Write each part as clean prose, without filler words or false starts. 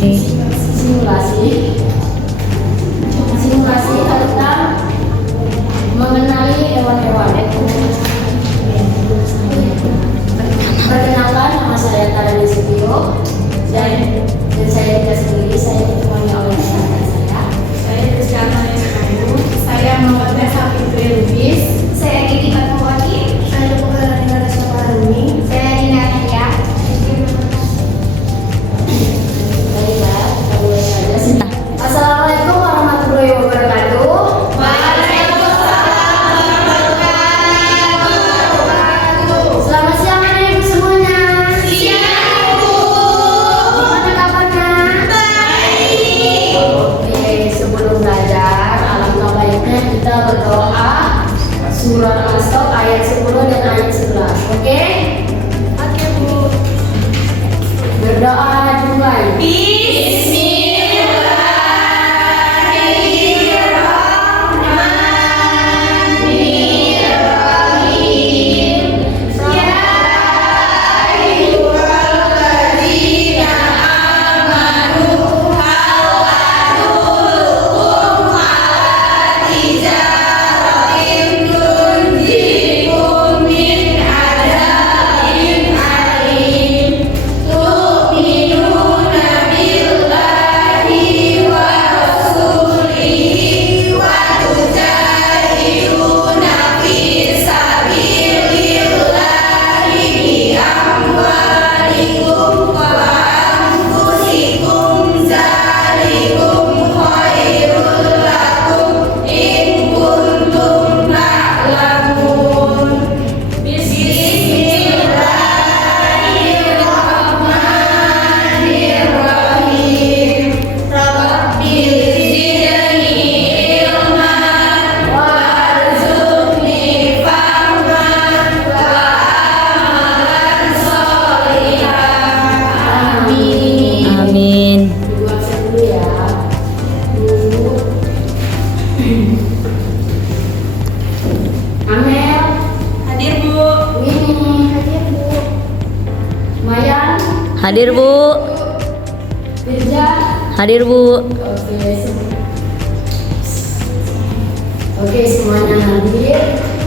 simulasi. Simulasi tentang mengenali hewan-hewan. Perkenalkan, nama saya Tara Lisitio dan saya juga sendiri, saya ditemani oleh rekan saya. Saya Kristiana Yesayun. Saya Muhammad Nesa Fitri Lubis. Saya Didi Fatmawati. Saya Bukan Nina Soekarni. Saya Dina Ria. Baiklah, kita mulai saja. Assalamualaikum warahmatullahi wabarakatuh. Selamat siang anak-anak semuanya. Gimana kabarnya? Oke, sebelum belajar, alangkah baiknya kita berdoa surah Al-Asr ayat 10 dan ayat 11. Oke? Oke, Bu. Berdoa dimulai. Amin. Dua absen dulu ya. Amel, Hadir, Bu. Winnie, hadir Bu. Mayan, Hadir, Bu. Firja. Hadir, Bu. Oke, semuanya hadir.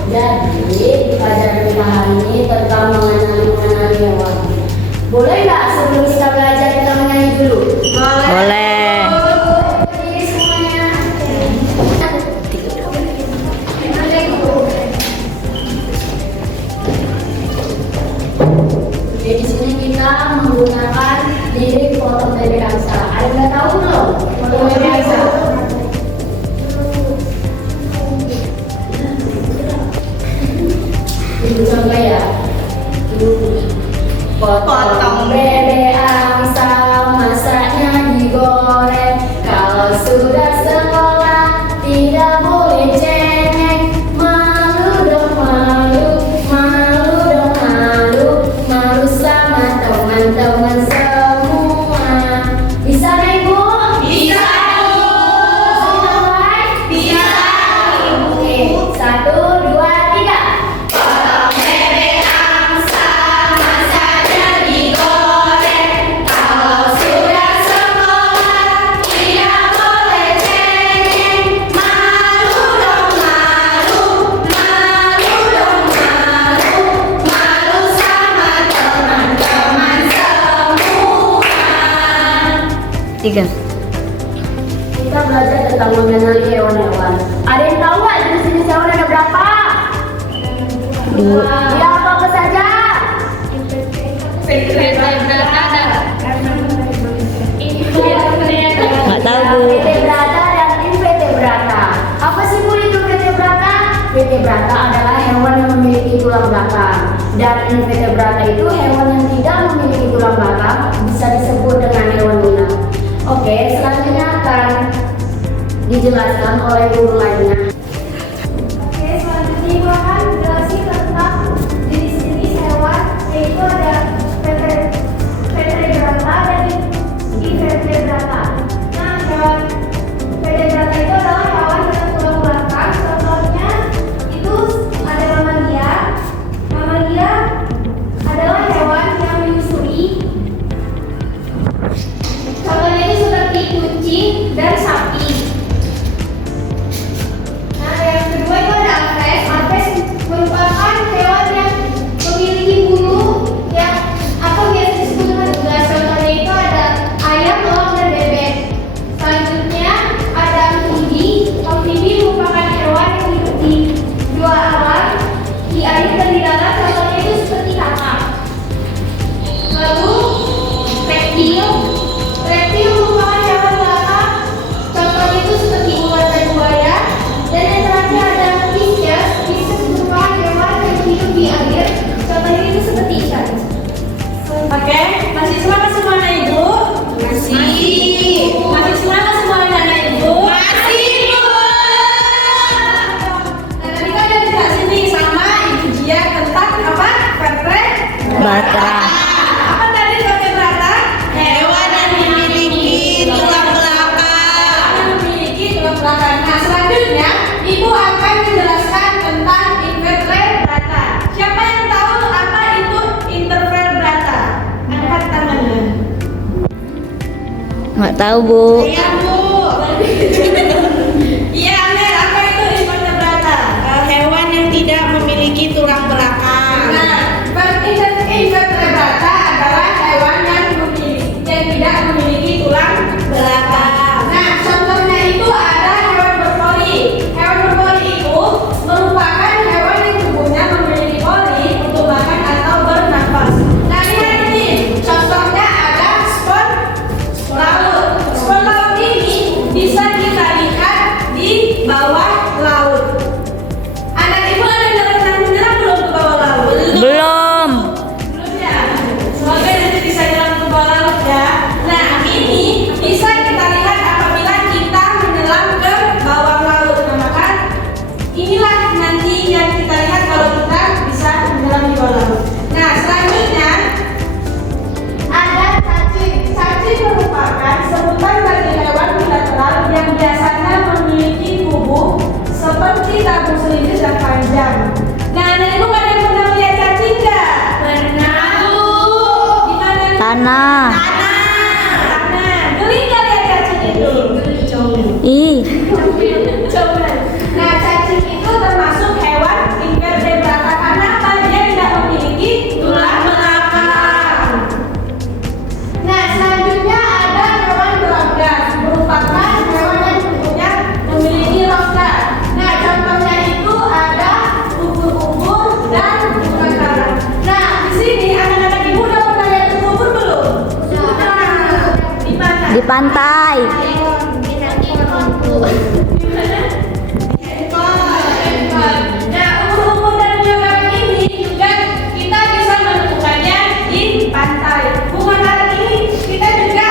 Jadi pelajaran kita hari ini tentang mengenali hewan. Boleh nggak sebelum kita belajar kita menyanyi dulu? Boleh. Berdiri semuanya. Oke, di sini kita menggunakan lirik foto dari Kamsa. Ada nggak tahu belum? Foto dari Kamsa. Ibu contoh ya. Potong bebek angsa, masaknya digoreng. Kalau sudah sekolah tidak boleh cengeng. Malu dong malu, malu dong malu, malu sama teman-teman semua. Bisa nggak Ibu? Bisa, Bisa. Oke, 1, 2, 3. Tiga. Kita belajar tentang mengenali hewan-hewan. Ada yang tahu nggak jenis-jenis hewan ada berapa? Dua. Ya, apa saja? Nggak tahu, Bu. Vertebrata dan invertebrata. Apa sih Bu itu vertebrata? Vertebrata adalah hewan yang memiliki tulang belakang. Dan invertebrata itu hewan yang tidak memiliki tulang belakang, bisa disebut dengan hewan lunak. Oke, selanjutnya akan dijelaskan oleh guru lainnya. Oke, selanjutnya Ibu akan menjelaskan tentang jenis-jenis hewan, yaitu ada vertebrata dan invertebrata. Nah, hewan vertebrata itu adalah hewan dengan tulang belakang. Contohnya itu ada mamalia. Mamalia adalah hewan yang menyusui. Contohnya Batra. Apa tadi vertebrata? Hewan yang memiliki tulang belakang. Memiliki tulang belakang. Nah, selanjutnya Ibu akan menjelaskan tentang invertebrata. Siapa yang tahu apa itu invertebrata? Angkat tangannya. Nggak tahu, Bu. Iya, Bu. Iya, Amel, apa itu invertebrata? Hewan yang tidak memiliki tulang belakang. Nah, invertebrata adalah hewan yang tidak memiliki tulang belakang. Nah, contohnya itu ada hewan berpoli. Hewan berpoli itu merupakan hewan yang tubuhnya memiliki poli untuk makan atau bernafas. Nah, lihat ini, contohnya ada spon laut. Spon laut ini bisa kita lihat di bawah laut. Anak ibu ada yang pernah menyelam belum ke bawah laut? Belum. Belum ya? Semoga nanti bisa jalan ke bawah laut ya. Nah, ini bisa kita lihat apabila kita menyelam ke bawah laut. Nah, maka inilah nanti yang kita lihat kalau kita bisa menyelam di bawah laut. Nah, selanjutnya ada cacing. Cacing merupakan sebutan bagi hewan bilateral yang biasanya memiliki tubuh seperti tabung selindis dan panjang. Nah, anak ibu pada pernah melihat cacing nggak? Pernah. Di mana? Tanah. Tanah. Geli nggak lihat cacing itu? Ih, Coba. Nah, cacing itu termasuk hewan invertebrata karena apa? Dia tidak memiliki tulang belakang. Nah, selanjutnya ada hewan berongga, merupakan hewan yang tubuhnya memiliki rongga. Nah, contohnya itu ada ubur-ubur dan burung karang. Nah, di sini anak-anak ibu udah pernah lihat ubur belum? Sudah. Di mana? di pantai. Nah, ubur-ubur dan burung karang ini juga kita bisa menemukannya di pantai. Burung karang ini kita juga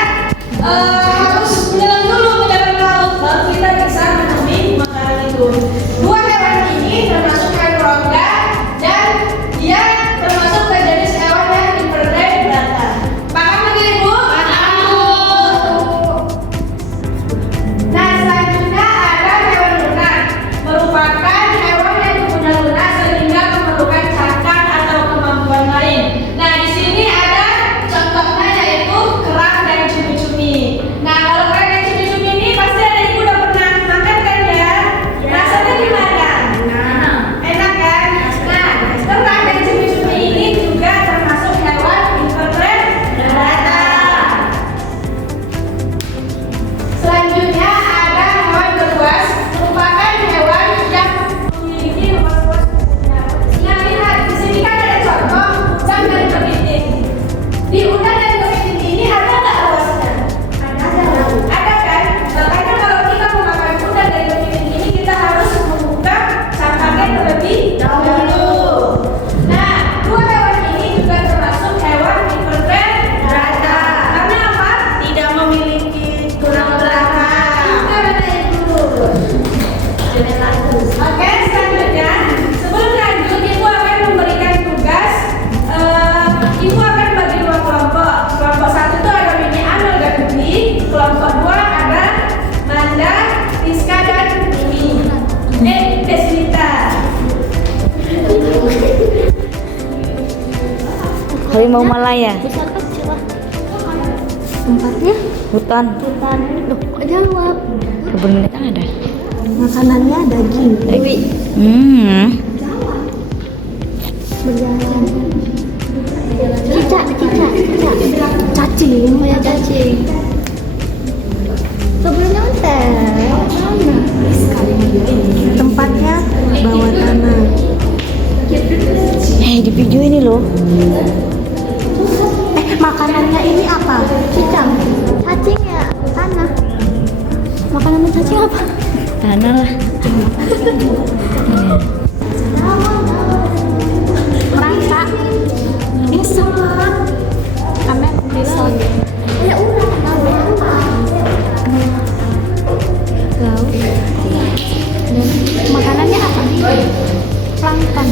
harus menyelam dulu ke dalam laut baru kita bisa menemui makanan itu. Dua hewan ini termasuk hewan rongga dan dia termasuk ke jenis hewan yang invertebrata. Paham lagi ibu? Nah, selanjutnya ada hewan lunak, merupakan hewan yang tubuhnya lunak sehingga memerlukan cakang atau kemampuan lain. Nah, di sini ada contohnya yaitu kerang dan cumi-cumi. Nah, kalau kerang dan cumi-cumi ini pasti ada ibu udah pernah makan kan ya? Rasanya gimana? Enak kan? Nah, kerang dan cumi-cumi ini juga termasuk hewan invertebrata. Selanjutnya ada hewan berbuas, merupakan hewan yang memiliki ruas-ruas tubuhnya. Nah, lihat di sini kan ada contoh udang dan kepiting. Di udang dan kepiting ini ada nggak ruasnya? Ada kan? Makanya kalau kita memakan udang dan kepiting ini kita harus membuka cangkangnya terlebih dahulu. Nah, dua hewan ini juga termasuk hewan invertebrata. Karena apa? Tidak memiliki tulang belakang. Karena itu. Oke, selanjutnya sebelum lanjut ibu akan memberikan tugas. Ibu akan bagi dua kelompok. Kelompok satu itu ada Mini Amel dan Budi. Kelompok dua ada Manda, Rizka dan Mimi. Deslita. Harimau Malaya. Tempatnya hutan. Loh, kok jawab? Kebun binatang ada. Makanannya daging. Berjalan. Cicak. Cacing. Oh ya, cacing. Sebelumnya hotel. Tempatnya bawah tanah. Di video ini loh. Makanannya ini apa? Cicang. Cacing ya, tanah. Makanannya cacing apa? Tanah lah. Merangka. Insang. Kamen bilang. Ya udah. Laut. Dan makanannya apa? Plankton.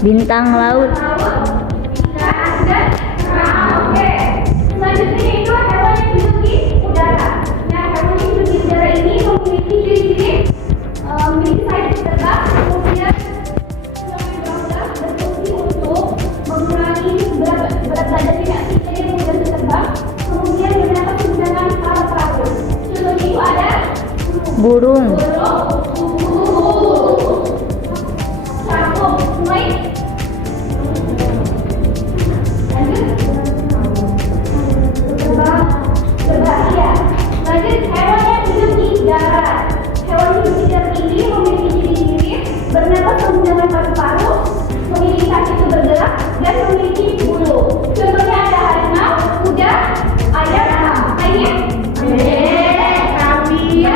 Bintang laut. laut, ikan, dan kerang. Oke. Selanjutnya itu hewan yang hidup di udara. Nah, hewan yang hidup di udara ini memiliki ciri-ciri memiliki sayap terbang, kemudian berfungsi untuk mengurangi berat badannya jadi mudah terbang, kemudian dapat menggunakan paru-paru. Contohnya itu ada Burung. capung, mulai. Lanjut. Berbahaya. Lanjut, hewan yang hidup di darat. Hewan yang hidup di darat ini memiliki ciri-ciri bernapas menggunakan paru-paru, memiliki kaki itu bergerak, dan memiliki bulu. Contohnya ada harimau, kuda, ayam, lainnya. Kambing,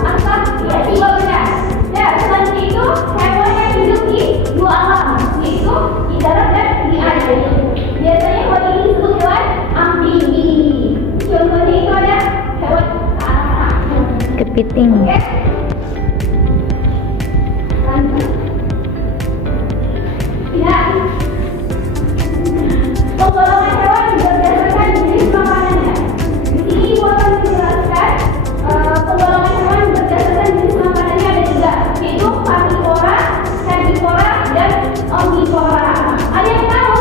Asap, ya, tiga benar. Ya, selanjutnya itu hewan yang hidup di dua alam, yaitu di darat dan di air. Biasanya hewan ini disebut hewan amfibi. Contohnya itu ada hewan Kepiting. Oke. Lanjut. Ya. Penggolongan hewan berdasarkan jenis makanannya. Di sini Ibu akan menjelaskan penggolongan hewan berdasarkan jenis makanannya ada tiga, yaitu karnivora, herbivora, dan omnivora. Ada yang tahu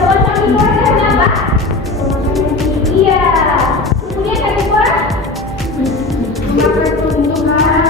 hewan karnivora itu hewan apa? Iya. Kemudian herbivora makan tumbuhan.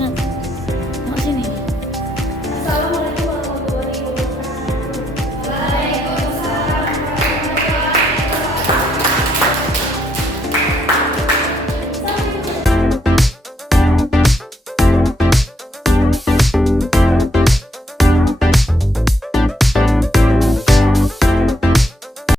banget.